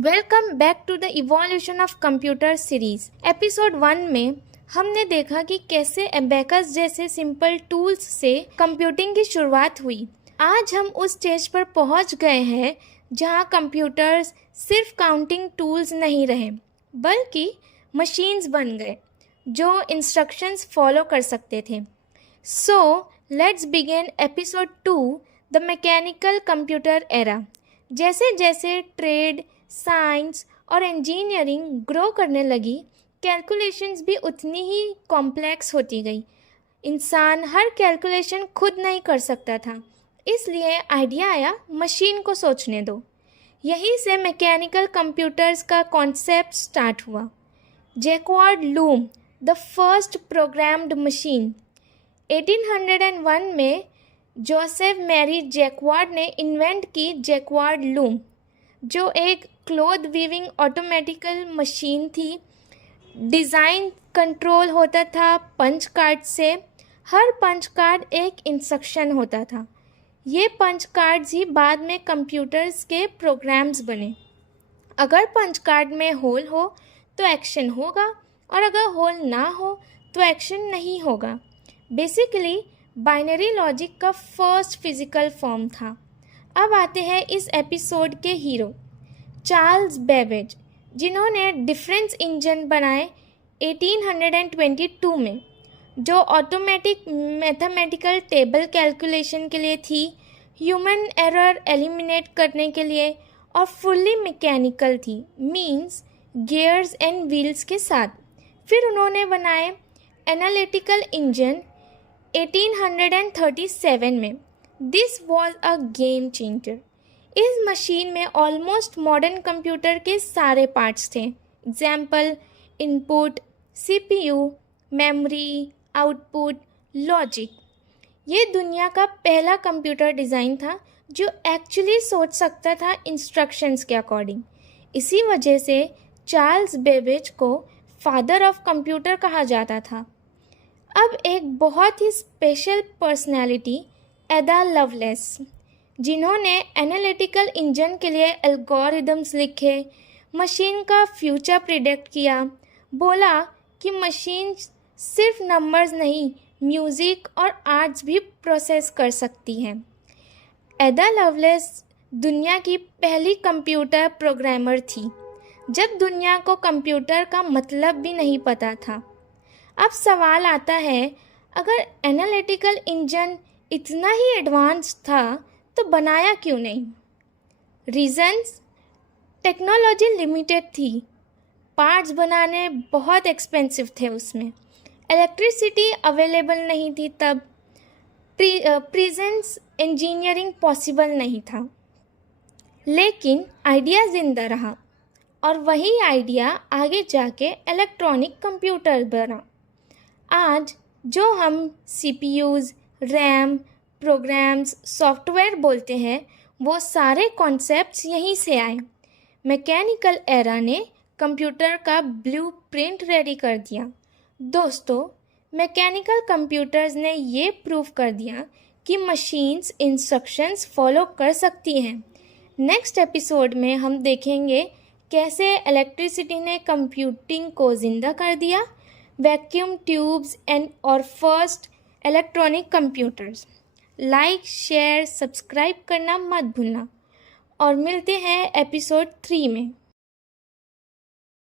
Welcome back to the evolution of computer series. Episode 1 में हमने देखा कि कैसे एबेकस जैसे सिंपल टूल्स से कंप्यूटिंग की शुरुआत हुई। आज हम उस स्टेज पर पहुंच गए हैं जहां कंप्यूटर्स सिर्फ काउंटिंग टूल्स नहीं रहे बल्कि मशीन्स बन गए जो इंस्ट्रक्शंस फॉलो कर सकते थे। So let's begin episode 2, the mechanical computer era. जैसे जैसे ट्रेड, साइंस और इंजीनियरिंग ग्रो करने लगी, कैलकुलेशंस भी उतनी ही कॉम्प्लेक्स होती गई। इंसान हर कैलकुलेशन खुद नहीं कर सकता था, इसलिए आइडिया आया मशीन को सोचने दो। यहीं से मैकेनिकल कंप्यूटर्स का कॉन्सेप्ट स्टार्ट हुआ। Jacquard loom, the first programmed machine. 1801 में जोसेफ मैरी जैक्वार्ड ने इन्वेंट की जैक्वार्ड लूम, जो एक क्लॉथ वीविंग ऑटोमेटिकल मशीन थी। डिज़ाइन कंट्रोल होता था पंच कार्ड से। हर पंच कार्ड एक इंस्ट्रक्शन होता था। ये पंच कार्ड्स ही बाद में कंप्यूटर्स के प्रोग्राम्स बने। अगर पंच कार्ड में होल हो तो एक्शन होगा और अगर होल ना हो तो एक्शन नहीं होगा। बेसिकली बाइनरी लॉजिक का फर्स्ट फिजिकल फॉर्म था। अब आते हैं इस एपिसोड के हीरो, चार्ल्स बेबेज, जिन्होंने डिफरेंस इंजन बनाए 1822 में, जो ऑटोमेटिक मैथमेटिकल टेबल कैलकुलेशन के लिए थी, ह्यूमन एरर एलिमिनेट करने के लिए, और फुल्ली मैकेनिकल थी, मींस गियर्स एंड व्हील्स के साथ। फिर उन्होंने बनाए एनालिटिकल इंजन 1837 में। This was a game changer. इस मशीन में ऑलमोस्ट मॉडर्न कंप्यूटर के सारे पार्ट्स थे। Example, input, CPU, memory, output, logic. ये दुनिया का पहला कंप्यूटर डिज़ाइन था जो एक्चुअली सोच सकता था इंस्ट्रक्शंस के अकॉर्डिंग। इसी वजह से चार्ल्स बेबेज को फादर ऑफ कंप्यूटर कहा जाता था। अब एक बहुत ही स्पेशल पर्सनैलिटी, एडा लवलेस, जिन्होंने एनालिटिकल इंजन के लिए एल्गोरिदम्स लिखे, मशीन का फ्यूचर प्रिडिक्ट किया, बोला कि मशीन सिर्फ नंबर्स नहीं, म्यूज़िक और आर्ट्स भी प्रोसेस कर सकती हैं। एडा लवलेस दुनिया की पहली कंप्यूटर प्रोग्रामर थी, जब दुनिया को कंप्यूटर का मतलब भी नहीं पता था। अब सवाल आता है, अगर एनालिटिकल इंजन इतना ही एडवांस था तो बनाया क्यों नहीं? रीजंस, टेक्नोलॉजी लिमिटेड थी, पार्ट्स बनाने बहुत एक्सपेंसिव थे, उसमें इलेक्ट्रिसिटी अवेलेबल नहीं थी, तब प्रेजेंस इंजीनियरिंग पॉसिबल नहीं था। लेकिन आइडिया जिंदा रहा और वही आइडिया आगे जाके इलेक्ट्रॉनिक कंप्यूटर बना। आज जो हम सीपीयूज़, रैम, प्रोग्राम्स, सॉफ्टवेयर बोलते हैं, वो सारे कॉन्सेप्ट्स यहीं से आए। मैकेनिकल एरा ने कंप्यूटर का ब्लूप्रिंट रेडी कर दिया। दोस्तों, मैकेनिकल कंप्यूटर्स ने ये प्रूव कर दिया कि मशीन्स इंस्ट्रक्शंस फॉलो कर सकती हैं। नेक्स्ट एपिसोड में हम देखेंगे कैसे इलेक्ट्रिसिटी ने कंप्यूटिंग को ज़िंदा कर दिया, वैक्यूम ट्यूब्स एंड और first electronic computers. Like, share, subscribe करना मत भूलना और मिलते हैं एपिसोड 3 में।